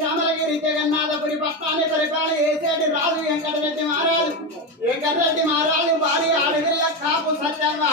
శ్యామలగిరి జగన్నాథపురి పట్టాన్ని పరిపాలన చేసేటి రాజు వెంకటరెడ్డి మహారాజు భార్య ఆడవిల్ల కాపు సత్యమ్మ